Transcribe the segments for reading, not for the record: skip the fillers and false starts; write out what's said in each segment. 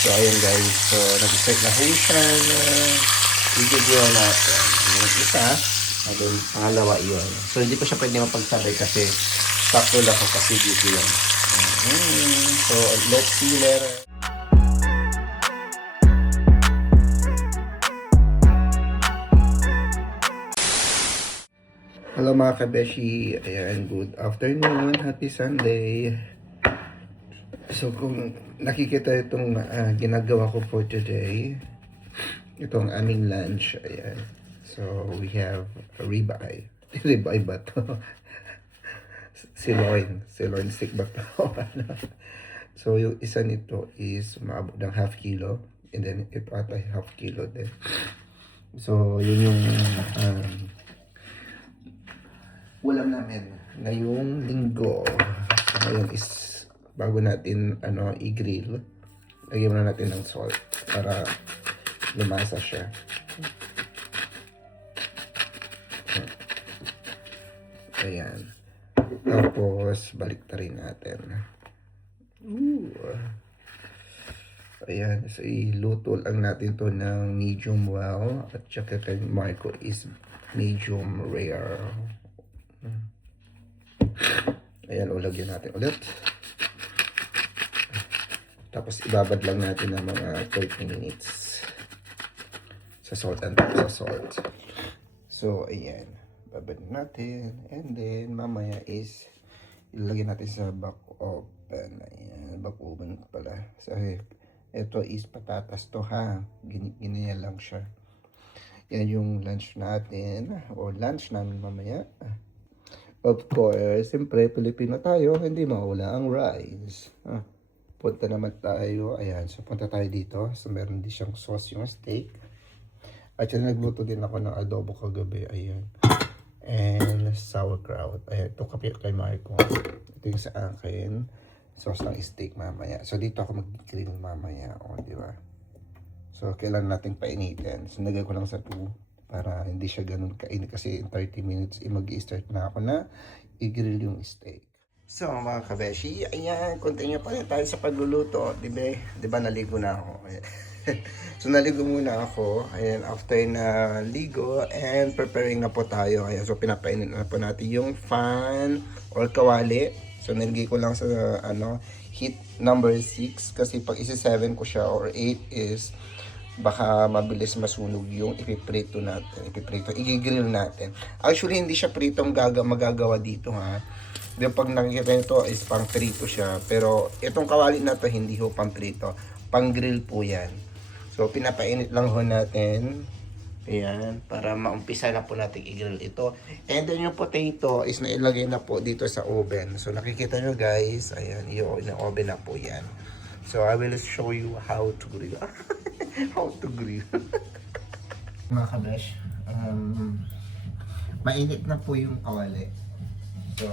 So, ayun guys. So, nag-start na po siya na i-video natin. Yung isa, and then pangalawa yun. So, hindi ko siya pwede mapagsabay kasi sakto lang ako kasi dito yun. So, let's see you later. Hello mga kabeshi. Ayan, good afternoon. Happy Sunday. So, kung nakikita itong ginagawa ko for today, itong aming lunch, ayan. So, we have a ribeye. Ribeye ba to? Sirloin stick ba to? So, yung isa nito is maabot ng half kilo. And then, ito ata half kilo din. So, yun yung ulam namin ngayong linggo. So, ngayon is bago natin i-grill, lagyan muna natin ng salt para lumasa siya. Ayan. Tapos balik na rin natin. Ayan. So iluto lang natin to ng medium well, at saka kay Marco is medium rare. Ayan, ulagyan natin ulit. Tapos ibabad lang natin ng mga 30 minutes sa salt and sa salt. So ayan, babad natin, and then mamaya is ilagay natin sa back oven. Ayan, back oven pala. So ito is patatas to ha. Ganyan lang siya. Yan yung lunch natin o lunch namin mamaya. Of course, siyempre Pilipino tayo, hindi mawala ang rice. Punta naman tayo, ayan, so punta tayo dito. So meron din siyang sauce yung steak. At yan, nagluto din ako ng adobo kagabi, ayan. And sauerkraut, ayan, ito kay Marco. Ito yung sa akin, sauce ng steak mamaya. So dito ako mag-grill mamaya, di ba? So kailangan nating painitin. So nagay ko lang sa 2 para hindi siya ganun kainit kasi in 30 minutes mag-i-start na ako na i-grill yung steak. So mga kabeshi, ayan, continue pa rin tayo sa pagluluto, di ba naligo na ako. So naligo muna ako, ayan, after na ligo and preparing na po tayo. Ayan, so pinapainit na po natin yung fan or kawali. So nilagay ko lang sa heat number 6 kasi pag isi-7 ko siya or 8 is baka mabilis masunog yung ipiprito natin, i-grill natin. Actually hindi siya pritong magagawa dito ha. Yung pag nakikita nito is pang prito siya. Pero itong kawali na to hindi ho pang prito. Pang grill po yan. So pinapainit lang ho natin. Ayan. Para maumpisa na po natin i-grill ito. And then yung potato is nailagay na po dito sa oven. So nakikita nyo guys. Ayan. Yung oven na po yan. So I will show you how to grill. How to grill. Mga kabesh. Mainit na po yung kawali. So,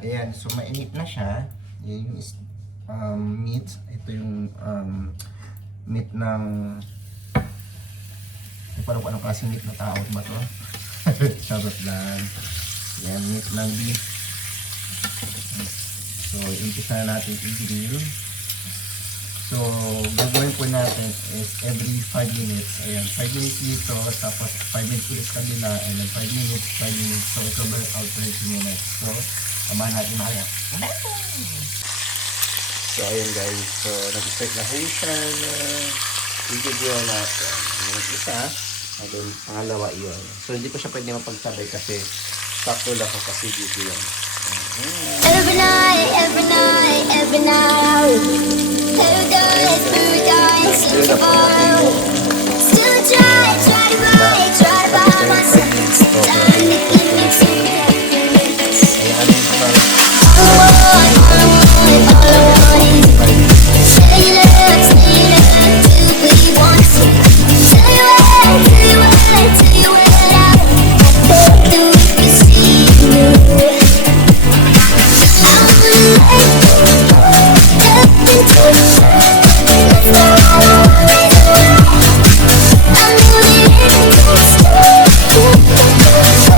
ayan, so mainit na siya. Yan yung meat. Ito yung meat ng parang anong klaseng meat na tao ba to? Charot lang. Yan, meat ng beef. So, umpisa na natin i-grill. So, gagawin po natin is every 5 minutes. Ayan, 5 minutes dito, tapos 5 minutes ulit kabila, and then 5 minutes, 5 minutes. So, ito ba out 20 minutes. So, amahan natin makaya. So, ayan guys. So, nag-start na po siya na i-video natin. Yung isa, and then pangalawa yun. So, hindi ko siya pwede mapagsabay kasi sakto lang ako kasi dito yun. Every night, every night, every night, paradise, seems to fall. Still try to buy myself time to give me secrets. All I want is say love till we want to. Tell you what I hope to see you. I'm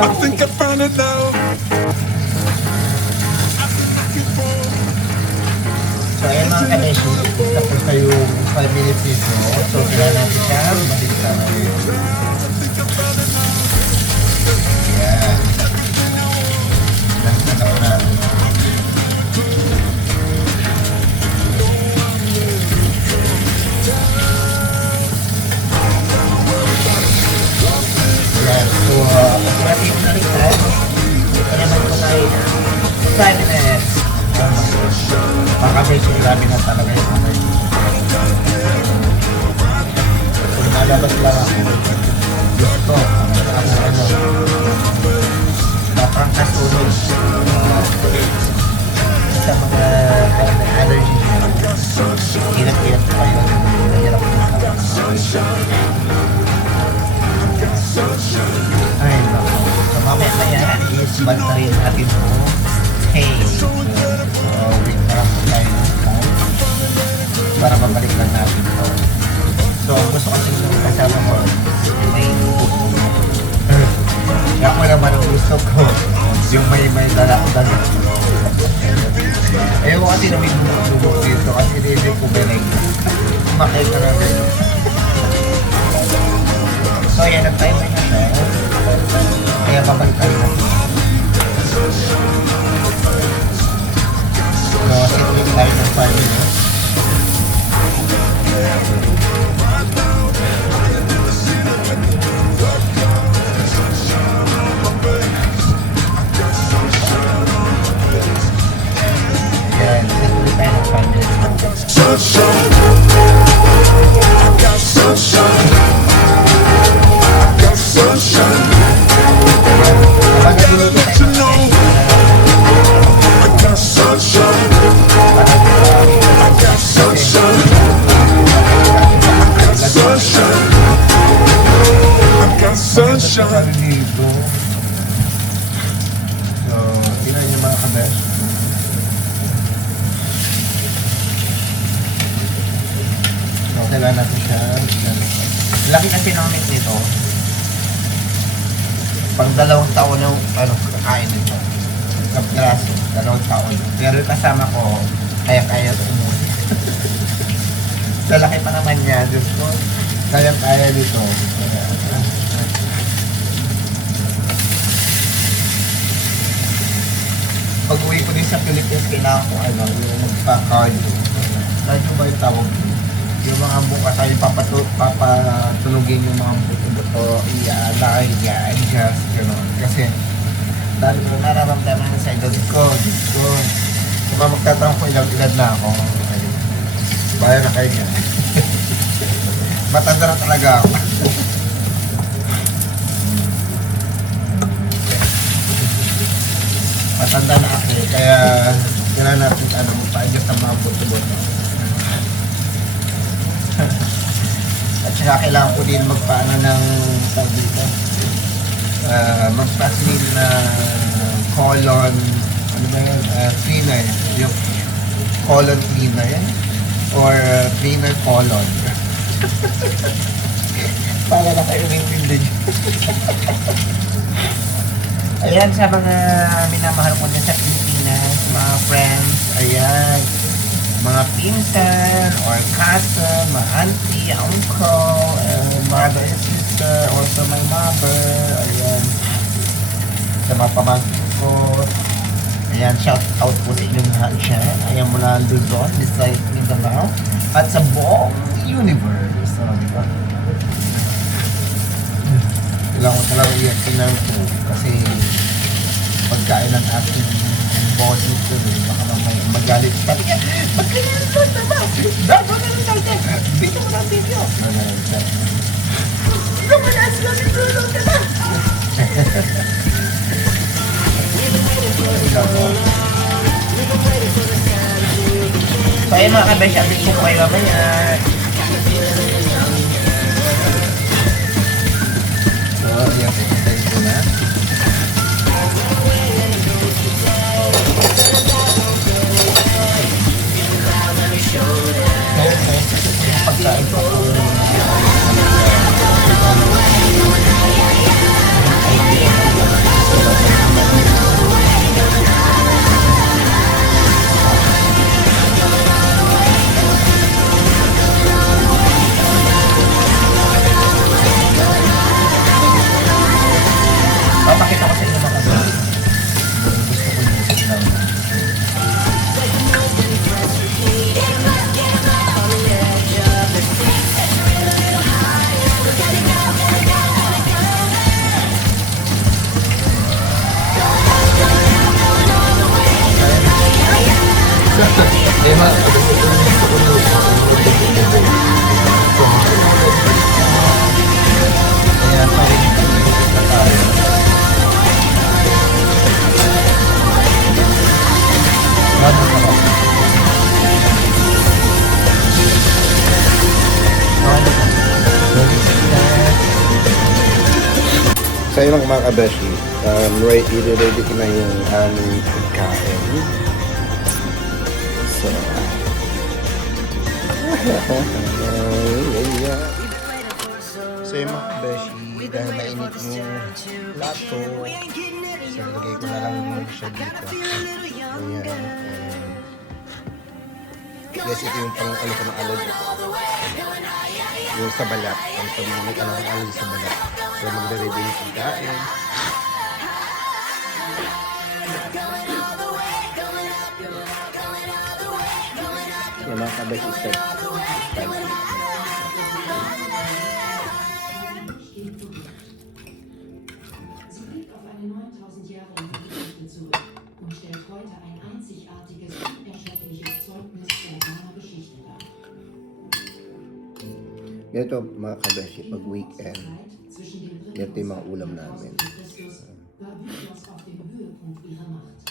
I think I found it now. So ayan mga kaneshi, tapos na yung 5 minutes dito. So kailangan natin siya maligtan ngayon. Ayan. Nakakataon natin. Ayan. So, natin na rin tayo. Ito naman po tayo na 5 minutes. Baka may sinabi na talaga yung mga yun. Kung nalabas lang ako, gusto, ano, naprangkas ulit sa mga allergy niya. Hirap-hirap pa yun. Hirap na ay, naku. So, mamaya is bantarin natin mo. Hey, wait para po tayo ng time para mabalik lang natin ito. So, gusto kasi yung kasama ko may kaya ko naman ang gusto ko yung may dala-dala. Ayaw ko kasi na may bubuk dito kasi hindi ko galing kumakay ka na rin. So, ayan, nag-timer na siya. Kaya babalik tayo natin. So, sit with tayo ng 5 minutes. Ayan, sit with tayo ng 5 minutes. Sunshine. I got sunshine. I got sunshine. Kapag naluluto Let tayo you know. I got sunshine. I got sunshine. I got sunshine. I got sunshine. dito. So, tingnan niyo mga kabesh. So, kailangan natin siya. Laki kasi ng mix nito. Pang 2 taon na kakain nito. Kapraso, 2 taon. Pero yung kasama ko, kaya-kaya ito umuwi. Sa laki pa naman niya, Diyos ko. Kaya-kaya dito. Pag uwi ko din sa Philippines, kailangan ko yung magpa-cardio. Cardio ba yung tawag? Yung mga buka tayo papatulugin yung mga buto-buto, i-adjust, gano'n. Kasi, dahil ko nararamdaman sa edad ko, Diyos ko. Diba magtatanong ko ilang-ilad na ako. Ay, bayan na kayo niya. Matanda na talaga ako. Matanda na ako eh, kaya kailangan natin pa-adjust ang mga buto-buto. At saka kailangan ko din magpaano ng tawag dito. Magpasilin na colon, ano ba yun, cleaner, yung colon cleaner or cleaner colon. Para na kayo nintindi. Ayan, sa mga minamahal ko na sa Pilipinas, mga friends, ayan, mga pinsan or cousin, mga auntie, uncle, mother and sister, also my mother, ayan, sa mga pamangkin ko, ayan, shout out po sa inyong lahat dyan, ayan mula Luzon, Visayas, Mindanao, at sa buong universe, di ba? Kailangan ko talaga iyakinan po kasi pagkain ng ating boss ito, baka mamaya magalit pa rin. Magkailan ito, diba? Dago na rin tayo. Video mo ng video. Lumalas na si Bruno, diba? So ayun mga kabesh, update ko kayo mamaya. So, yan, pagkain ko na. Pagkain ko. So yun mga kabeshi, i-ready ko na yung aming pagkain. So, so yung mga kabeshi, dahil mainit yung plato, so lagay ko na lang siya dito. Ayan. Guys, ito yung pang ano ko ng alod. Yung sa balat. Ang pag-init ano ng alod sa balat. So magre-ready yung pagkain. Yung mga kabeshi start. Sie blickt auf eine 9000 Jahre lange Geschichte zurück und stellt heute ein einzigartiges, unerschöpfliches Zeugnis der Ghana Geschichte dar. Ganito mga kabeshi, pag weekend, Zwischen dem ganito yung mga ulam namin. Christus war Byzos auf dem Höhepunkt ihrer Macht.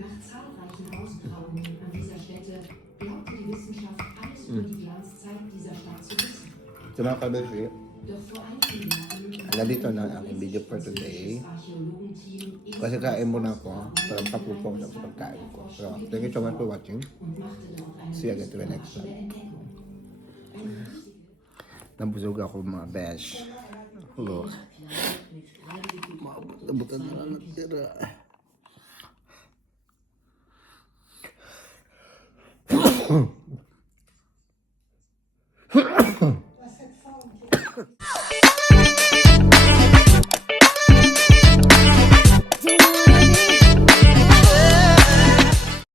Nach zahlreichen Ausgrabungen an dieser Stätte glaubte die Wissenschaft, alles über die Glanzzeit dieser Stadt zu wissen. So mga kabeshi, Doch vor einigen Jahren nandito na ang aking video for today. Archäologenteam Kasi kain muna ako, para papupo sa pagkain ko. So, thank you so much for watching. und machte dort eine See you again to the next one. Entdeckung. Nabusog ako mga besh. Hello. Mabutan na lang natira.